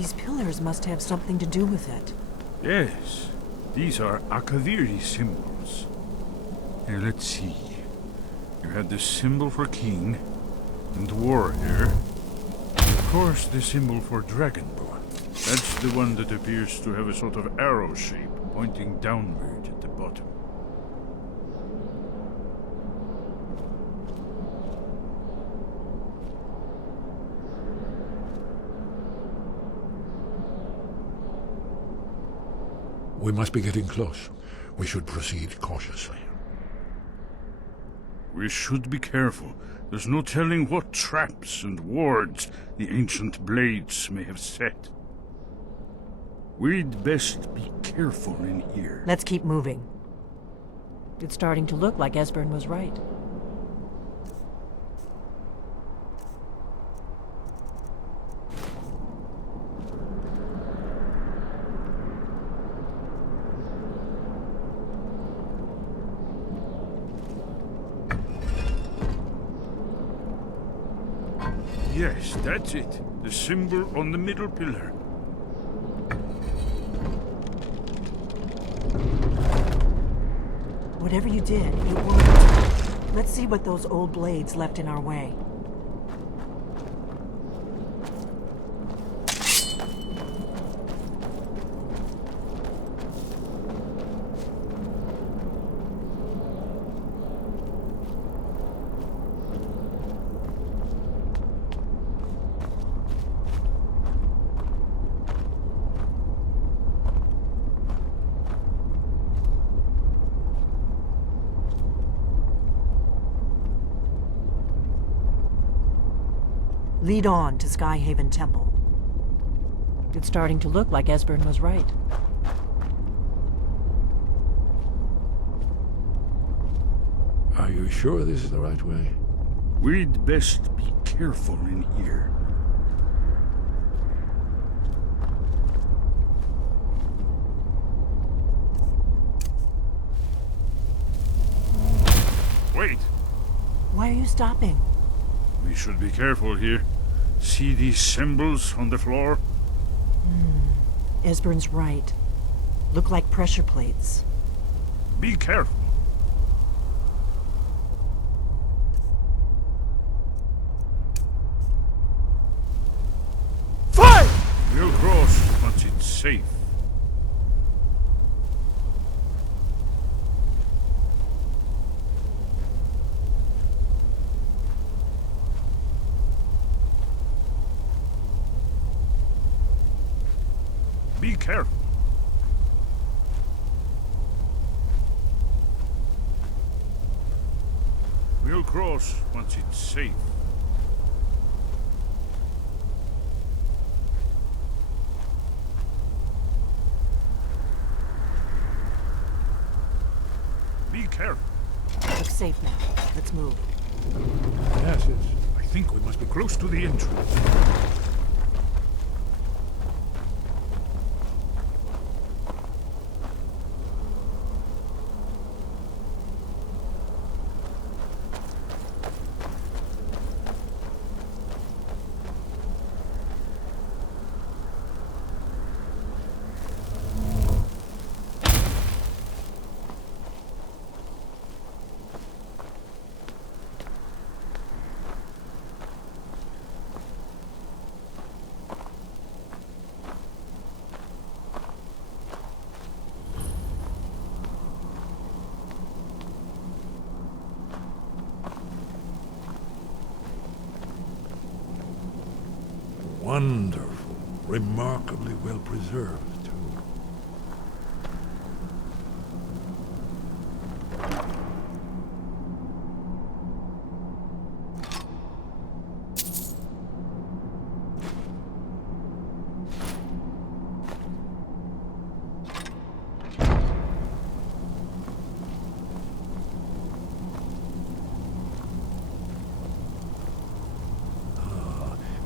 These pillars must have something to do with it. Yes, these are Akaviri symbols. Here, let's see. You had the symbol for king and warrior. Of course, the symbol for dragonborn. That's the one that appears to have a sort of arrow shape pointing downward at the bottom. We must be getting close. We should proceed cautiously. We should be careful. There's no telling what traps and wards the ancient blades may have set. We'd best be careful in here. Let's keep moving. It's starting to look like Esbern was right. Yes, that's it. The symbol on the middle pillar. Whatever you did, it worked. Let's see what those old blades left in our way. Lead on to Skyhaven Temple. It's starting to look like Esbern was right. Are you sure this is the right way? We'd best be careful in here. Wait! Why are you stopping? We should be careful here. See these symbols on the floor? Esbern's right. Look like pressure plates. Be careful. Fire! We'll cross once it's safe. Be careful. We'll cross once it's safe. Be careful. Looks safe now. Let's move. Yes, I think we must be close to the entrance. wonderful, remarkably well preserved, too.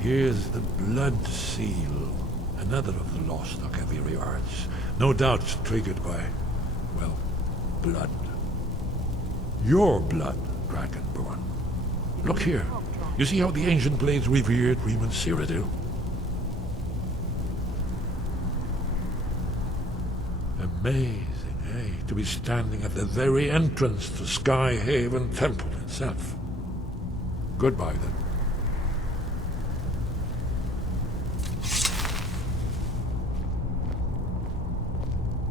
Here's the blood seal, another of the lost Akaviri arts, no doubt triggered by, well, blood. Your blood, Dragonborn. Look here. You see how the ancient blades revered Reman Cyrodiil? Amazing, eh? To be standing at the very entrance to Skyhaven Temple itself. Goodbye, then.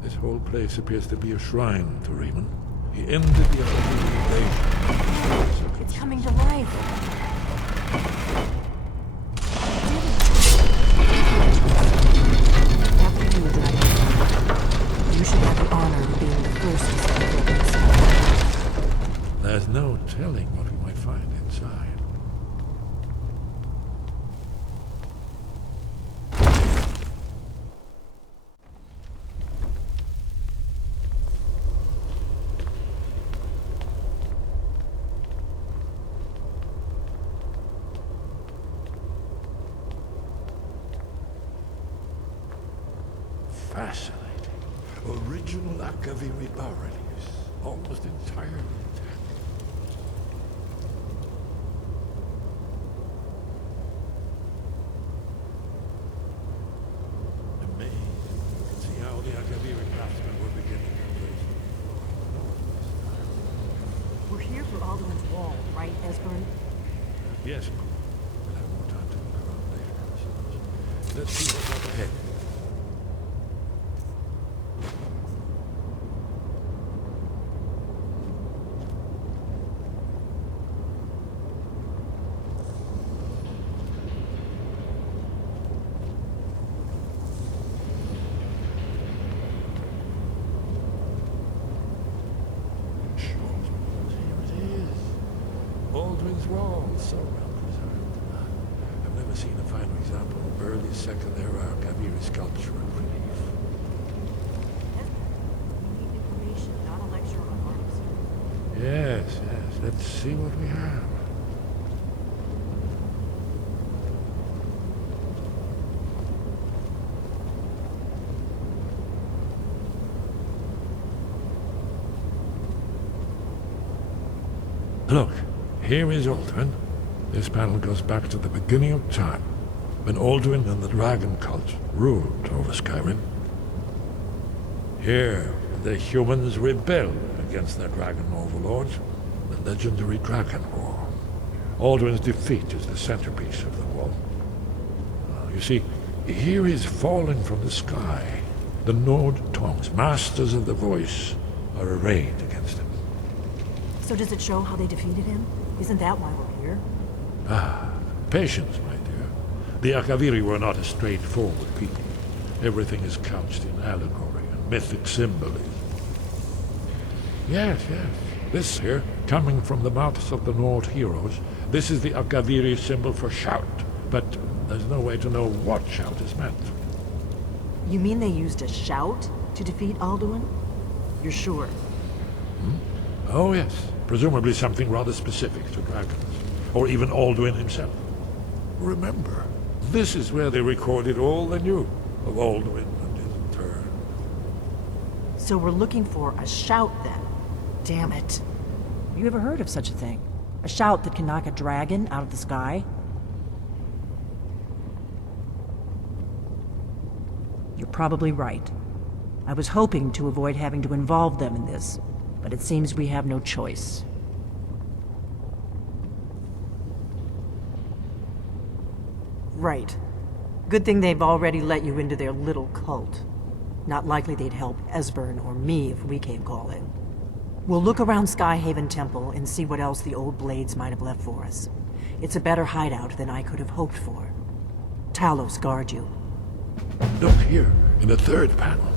This whole place appears to be a shrine to Raymond. He ended the invasion. It's coming to life. After you, Dragon. You should have the honor of being the first to set foot in Skyrim. There's no telling what we might find inside. Fascinating. Original Akaviri bas-reliefs, almost entirely intact. Amazing. You can see how the Akaviri craftsmen were beginning to embrace it. We're here for Alduin's Wall, right, Esbern? Yes, we'll have more time to look around later. Let's see what's up ahead. Aldrin's Wall, so well preserved. I've never seen a finer example of early Second Era Akaviri sculpture and relief. We need information, not a lecture on arts. Yes, yes. Let's see what we have. Look. Here is Alduin. This panel goes back to the beginning of time, when Alduin and the dragon cult ruled over Skyrim. Here, the humans rebelled against their dragon overlords, the legendary Dragon War. Alduin's defeat is the centerpiece of the wall. You see, here is falling from the sky. The Nord Tongs, masters of the voice, are arrayed against him. So does it show how they defeated him? Isn't that why we're here? Ah, patience, my dear. The Akaviri were not a straightforward people. Everything is couched in allegory and mythic symbolism. Yes, yes. This here, coming from the mouths of the Nord heroes, this is the Akaviri symbol for shout. But there's no way to know what shout is meant. You mean they used a shout to defeat Alduin? You're sure? Oh, yes. Presumably something rather specific to dragons, or even Alduin himself. Remember, this is where they recorded all they knew of Alduin and his turn. So we're looking for a shout then. Damn it. You ever heard of such a thing? A shout that can knock a dragon out of the sky? You're probably right. I was hoping to avoid having to involve them in this, but it seems we have no choice. Right. Good thing they've already let you into their little cult. Not likely they'd help Esbern or me if we came calling. We'll look around Skyhaven Temple and see what else the old blades might have left for us. It's a better hideout than I could have hoped for. Talos guard you. Look here, in the third panel.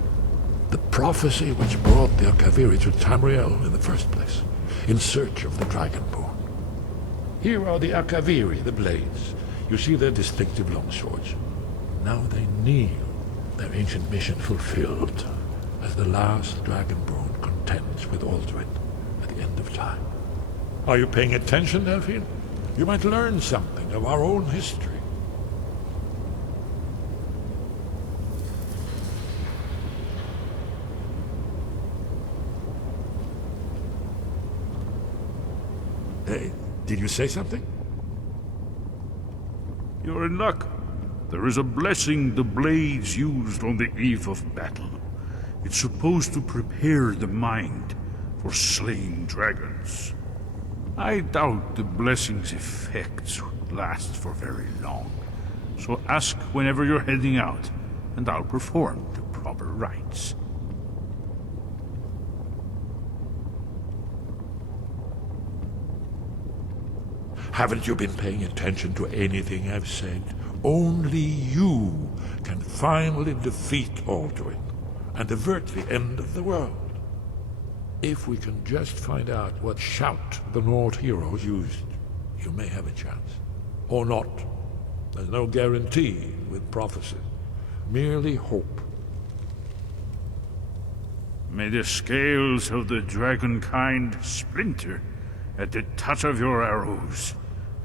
The prophecy which brought the Akaviri to Tamriel in the first place, in search of the Dragonborn. Here are the Akaviri, the blades. You see their distinctive longswords. Now they kneel, their ancient mission fulfilled, as the last Dragonborn contends with Alduin at the end of time. Are you paying attention, Delphine? You might learn something of our own history. Hey, did you say something? You're in luck. There is a blessing the blades used on the eve of battle. It's supposed to prepare the mind for slaying dragons. I doubt the blessing's effects would last for very long. So ask whenever you're heading out, and I'll perform the proper rites. Haven't you been paying attention to anything I've said? Only you can finally defeat Alduin and avert the end of the world. If we can just find out what shout the Nord heroes used, you may have a chance. Or not. There's no guarantee with prophecy. Merely hope. May the scales of the dragonkind splinter at the touch of your arrows,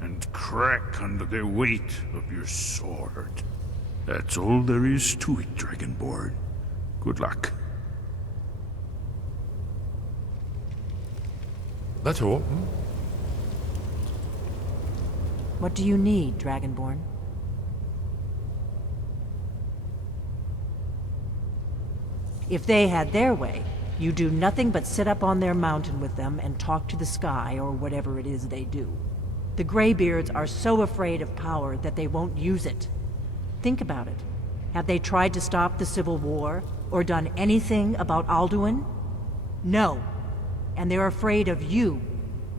and crack under the weight of your sword. That's all there is to it, Dragonborn. Good luck. That's all. What do you need, Dragonborn? If they had their way, you do nothing but sit up on their mountain with them and talk to the sky or whatever it is they do. The Greybeards are so afraid of power that they won't use it. Think about it. Have they tried to stop the Civil War or done anything about Alduin? No. And they're afraid of you,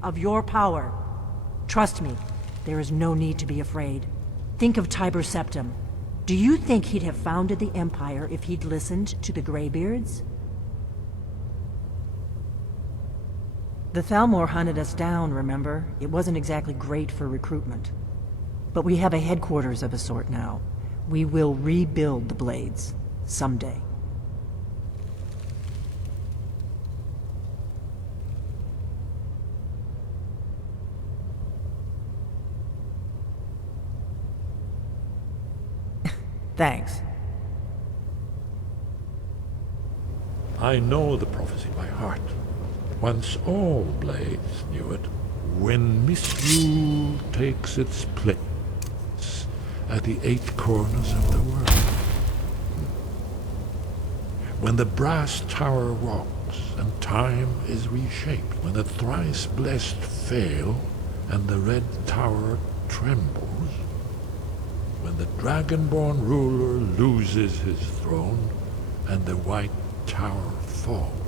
of your power. Trust me, there is no need to be afraid. Think of Tiber Septim. Do you think he'd have founded the Empire if he'd listened to the Greybeards? The Thalmor hunted us down, remember? It wasn't exactly great for recruitment. But we have a headquarters of a sort now. We will rebuild the Blades. Someday. Thanks. I know the prophecy by heart. Once all blades knew it, when misrule takes its place at the 8 corners of the world. When the brass tower rocks and time is reshaped, when the thrice blessed fail and the red tower trembles, when the dragonborn ruler loses his throne and the white tower falls,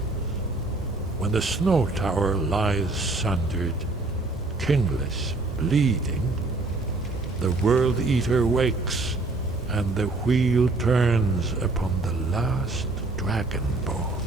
when the snow tower lies sundered, kingless, bleeding, the World Eater wakes, and the wheel turns upon the last dragonborn.